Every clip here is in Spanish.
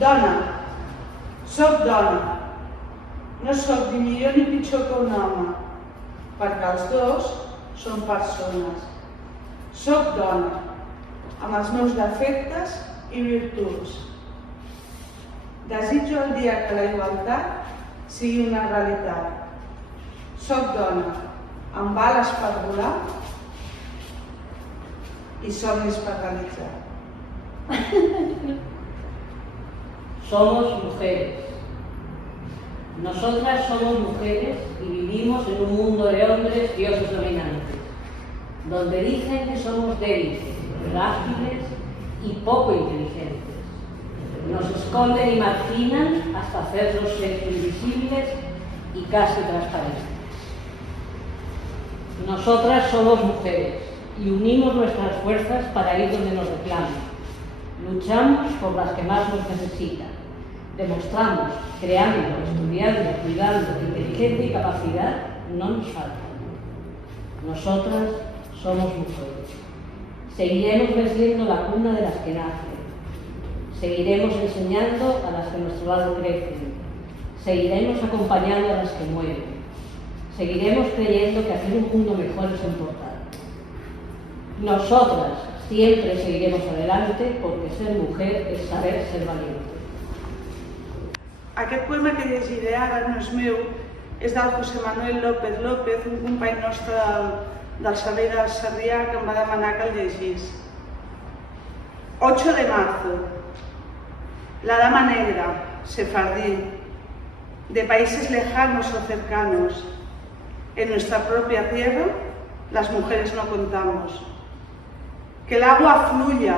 Dona, soc dona. No soc ni millor ni pitjor que un home, perquè els dos són persones. Soc dona, amb els meus defectes i virtuts. Desitjo el dia que la igualtat sigui una realitat. Soc dona, amb ales per volar y somnis per realizar. Somos mujeres. Nosotras somos mujeres y vivimos en un mundo de hombres dioses dominantes, donde dicen que somos débiles, frágiles y poco inteligentes. Nos esconden y marginan hasta hacernos ser invisibles y casi transparentes. Nosotras somos mujeres y unimos nuestras fuerzas para ir donde nos reclaman. Luchamos por las que más nos necesitan. Demostramos, creando, estudiando, cuidando, inteligencia y capacidad no nos faltan. Nosotras somos mujeres. Seguiremos venciendo la cuna de las que nacen. Seguiremos enseñando a las que a nuestro lado crecen. Seguiremos acompañando a las que mueren. Seguiremos creyendo que hacer un mundo mejor es importante. Nosotras siempre seguiremos adelante porque ser mujer es saber ser valiente. Aquest poema que llegiré ara no és meu, és del José Manuel López López, un company nostre del Servei del Sarrià que em va demanar que el llegís. 8 de marzo. La dama negra, sefardí, de países lejanos o cercanos. En nuestra propia tierra, las mujeres no contamos. Que el agua fluya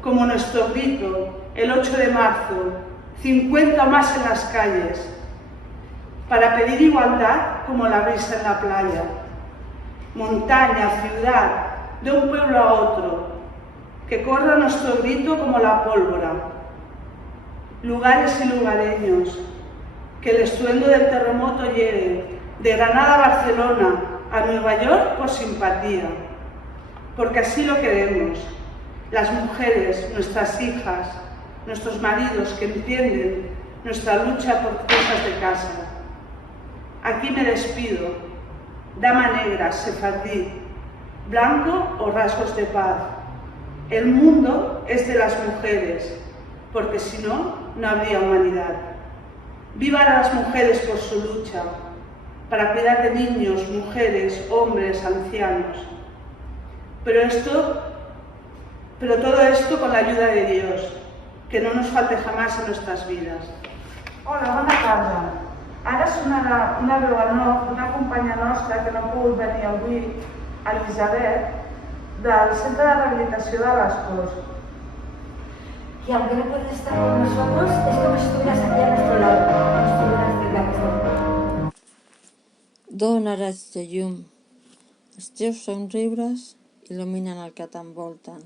como nuestro grito el 8 de marzo, 50 más en las calles, para pedir igualdad como la brisa en la playa. Montaña, ciudad, de un pueblo a otro, que corra nuestro grito como la pólvora. Lugares y lugareños, que el estruendo del terremoto llegue de Granada a Barcelona, a Nueva York por simpatía, porque así lo queremos. Las mujeres, nuestras hijas, nuestros maridos que entienden nuestra lucha por cosas de casa. Aquí me despido, dama negra, sefardí, blanco o rasgos de paz. El mundo es de las mujeres, porque si no, no habría humanidad. Vivan las mujeres por su lucha, para cuidar de niños, mujeres, hombres, ancianos. Pero todo esto con la ayuda de Dios, que no nos falte jamás en nuestras vidas. Hola, bona tarda. Ara sonarà una veu en off d'una companya nostra que no ha pogut venir avui, Elisabet, del Centre de Rehabilitació de les Corts. Y aunque no puedes estar con nosotros, es como si estuvieras aquí a nuestro lado, no estuvieras cerca. Dona raig de llum. Els teus somriures il·luminen el que t'envolten.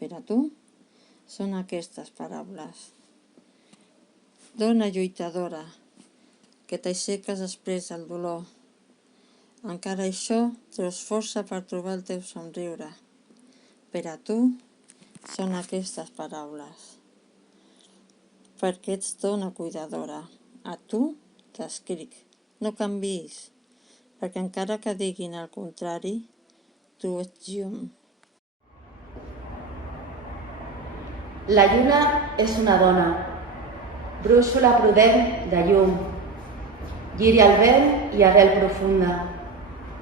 Per a tu són aquestes paraules. Dona lluitadora, que t'aixeques després del dolor. Encara això treus força per trobar el teu somriure. Per a tu són aquestes paraules. Perquè ets dona cuidadora. A tu t'escric. No canviïs, perquè encara que diguin el contrari, tu ets llum. La lluna és una dona, brúixola prudent de llum, lliri al vent i arrel profunda,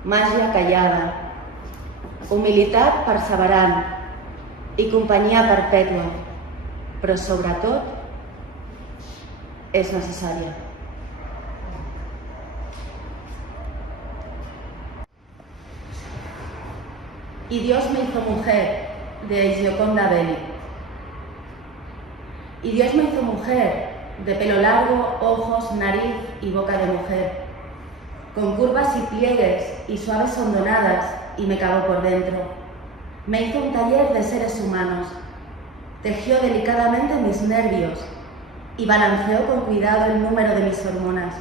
màgia callada, humilitat perseverant i companyia perpètua, però sobretot és necessària. Y Dios me hizo mujer, de Gioconda Belli. Y Dios me hizo mujer, de pelo largo, ojos, nariz y boca de mujer, con curvas y pliegues y suaves hondonadas, y me cagó por dentro. Me hizo un taller de seres humanos, tejió delicadamente mis nervios y balanceó con cuidado el número de mis hormonas.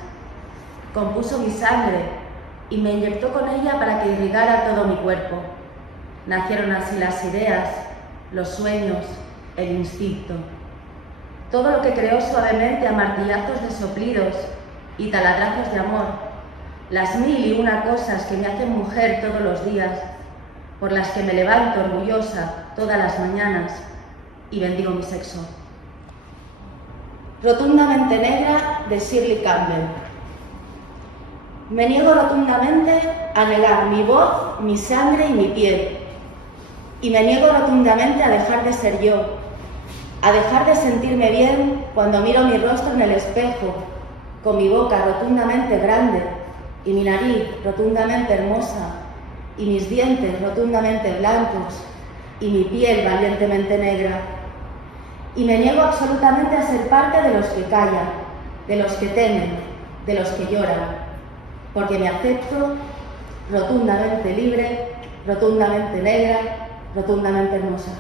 Compuso mi sangre y me inyectó con ella para que irrigara todo mi cuerpo. Nacieron así las ideas, los sueños, el instinto. todo lo que creó suavemente a martillazos de soplidos y taladrazos de amor, las 1001 cosas que me hacen mujer todos los días, por las que me levanto orgullosa todas las mañanas y bendigo mi sexo. Rotundamente negra, de Shirley Campbell. Me niego rotundamente a negar mi voz, mi sangre y mi piel. Y me niego rotundamente a dejar de ser yo, a dejar de sentirme bien cuando miro mi rostro en el espejo, con mi boca rotundamente grande y mi nariz rotundamente hermosa y mis dientes rotundamente blancos y mi piel valientemente negra. Y me niego absolutamente a ser parte de los que callan, de los que temen, de los que lloran, porque me acepto rotundamente libre, rotundamente negra, rotundamente hermosa.